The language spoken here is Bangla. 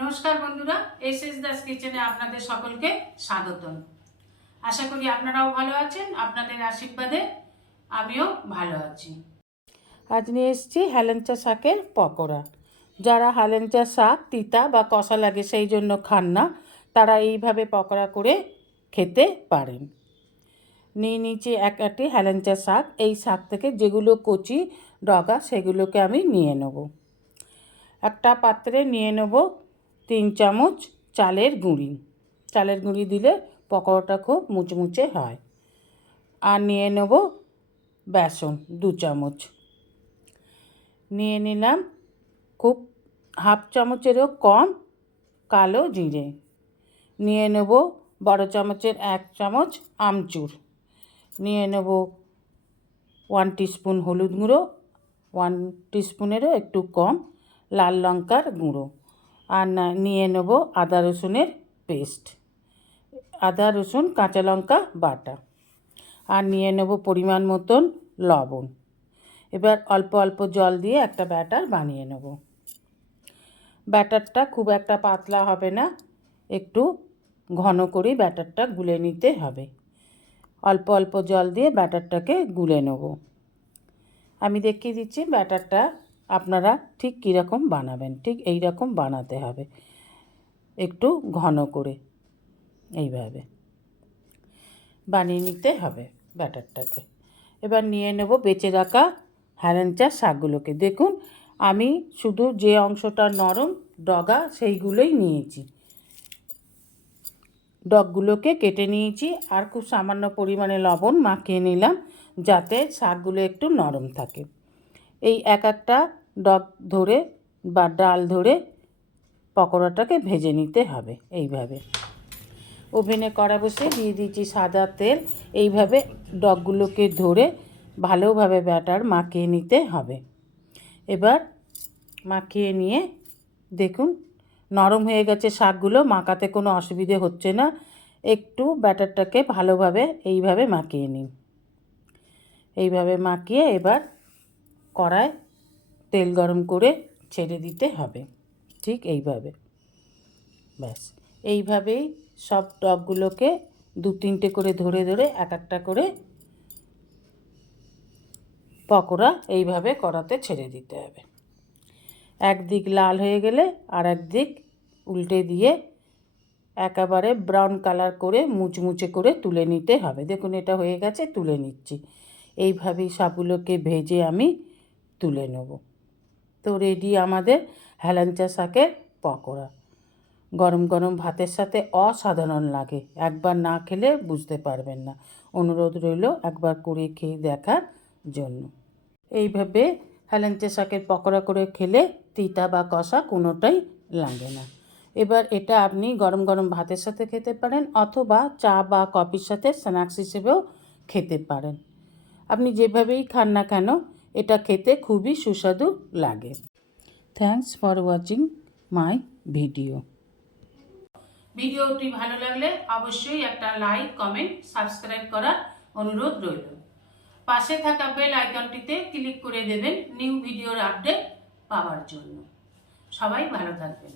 নমস্কার বন্ধুরা এস এস দাস কিচেনে আপনাদের সকলকে স্বাগতম। আশা করি আপনারাও ভালো আছেন, আপনাদের আশীর্বাদে আমিও ভালো আছি। আজ নিয়ে এসেছি হেলেঞ্চা শাকের পকোড়া। যারা হেলেঞ্চা শাক, তিতা বা কষা লাগে সেই জন্য খান না, তারা এইভাবে পকোড়া করে খেতে পারেন। নিয়ে নিচে এক একটি হেলেঞ্চা শাক। এই শাক থেকে যেগুলো কচি, ডগা, সেগুলোকে আমি নিয়ে নেব। একটা পাত্রে নিয়ে নেব তিন চামচ চালের গুঁড়ি। চালের গুঁড়ি দিলে পকোড়াটা খুব মুচমুচে হয়। আর নিয়ে নেব বেসন, দু চামচ। নিয়ে নিলাম খুব হাফ চামচেরও কম কালো জিরে। নিয়ে নেব বড় চামচের এক চামচ আমচুর। নিয়ে নেব ওয়ান টিস্পুন হলুদ গুঁড়ো, ওয়ান টিস্পুনেরও একটু কম লাল লঙ্কার গুঁড়ো। আর নিয়ে নেব আদা রসুনের পেস্ট। আদা রসুন, কাঁচা লঙ্কা, বাটা। আর নিয়ে নেব পরিমাণ মতন লবণ। এবার অল্প অল্প জল দিয়ে একটা ব্যাটার বানিয়ে নেব। ব্যাটারটা খুব একটা পাতলা হবে না, একটু ঘন করে ব্যাটারটা গুলে নিতে হবে। অল্প অল্প জল দিয়ে ব্যাটারটাকে গুলে নেব। আমি দেখিয়ে দিচ্ছি ব্যাটারটা আপনারা ঠিক কীরকম বানাবেন, ঠিক এই রকম বানাতে হবে। একটু ঘন করে এইভাবে বানিয়ে নিতে হবে ব্যাটারটাকে। এবার নিয়ে নেব বেঁচে রাখা হ্যালেঞ্চা শাকগুলোকে। দেখুন, আমি শুধু যে অংশটা নরম ডগা সেইগুলোই নিয়েছি। ডগগুলোকে কেটে নিয়েছি আর খুব সামান্য পরিমাণে লবণ মাখিয়ে নিলাম যাতে শাকগুলো একটু নরম থাকে। এই এক একটা ডগ ধরে বা ডাল ধরে পকোড়াটাকে ভেজে নিতে হবে এইভাবে। ওভেনে কড়া বসে দিয়ে দিয়েছি সাদা তেল। এইভাবে ডগগুলোকে ধরে ভালোভাবে ব্যাটার মাখিয়ে নিতে হবে। এবার মাখিয়ে নিয়ে দেখুন, নরম হয়ে গেছে শাকগুলো, মাখাতে কোনো অসুবিধে হচ্ছে না। একটু ব্যাটারটাকে ভালোভাবে এইভাবে মাখিয়ে নিন। এইভাবে মাখিয়ে এবার কড়ায় তেল গরম করে ছেড়ে দিতে হবে। ঠিক এইভাবে। ব্যাস। এইভাবেই সব টকগুলোকে দু তিনটে করে ধরে ধরে এক একটা করে পকোড়া এইভাবে কড়াতে ছেড়ে দিতে হবে। একদিক লাল হয়ে গেলে আর একদিক উল্টে দিয়ে একেবারে ব্রাউন কালার করে মুচমুচে করে তুলে নিতে হবে। দেখুন এটা হয়ে গেছে, তুলে নিচ্ছি। এইভাবেই সবগুলোকে ভেজে আমি তুলে নেব। তো রেডি আমাদের হেলাঞ্চা শাকের পকোড়া। গরম গরম ভাতের সাথে অসাধারণ লাগে, একবার না খেলে বুঝতে পারবেন না। অনুরোধ রইল একবার করে খেয়ে দেখার জন্য। এইভাবে হেলেঞ্চে শাকের পকোড়া করে খেলে তিতা বা কষা কোনোটাই লাগে না। এবার এটা আপনি গরম গরম ভাতের সাথে খেতে পারেন অথবা চা বা কফির সাথে স্ন্যাক্স হিসেবেও খেতে পারেন। আপনি যেভাবেই খান না কেন এটা খেতে খুবই সুস্বাদু লাগে। Thanks for watching my video ভিডিওটি ভালো লাগলে অবশ্যই একটা লাইক কমেন্ট সাবস্ক্রাইব করার অনুরোধ রইল। পাশে থাকা বেল আইকনটিতে ক্লিক করে দেবেন নিউ ভিডিওর আপডেট পাওয়ার জন্য। সবাই ভালো থাকবেন।